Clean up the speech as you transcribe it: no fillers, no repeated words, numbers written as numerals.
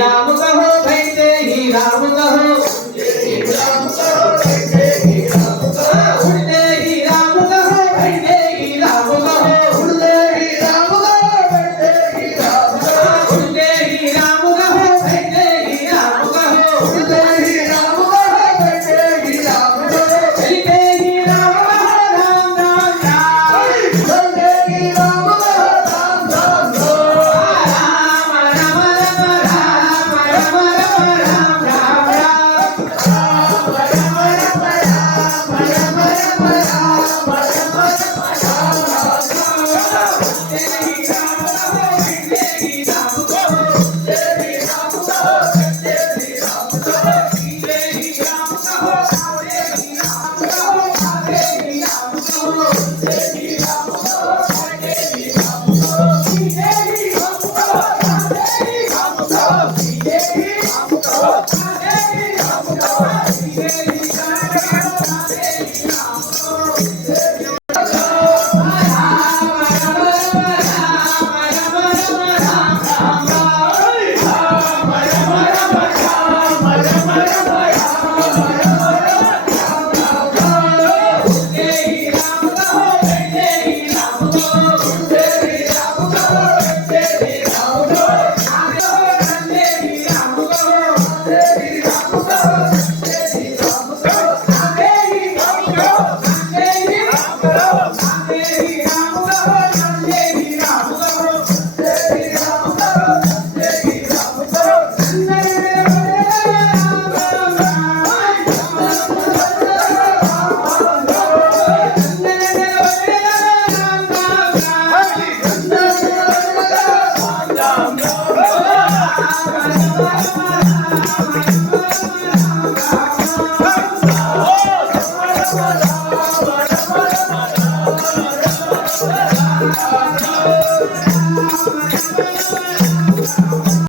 राम कहो भैते ही राम कहो राम कहो भैते ही राम कहो उड़ते ही राम कहो भैते ही राम कहो उड़ते ही राम कहो भैते ही राम कहो उड़ते ही राम कहो भैते ही राम कहो उड़ते ही राम कहो भैते ही राम कहो चलते ही राम कहो राम राम राम चलते ही राम कहो राम राम राम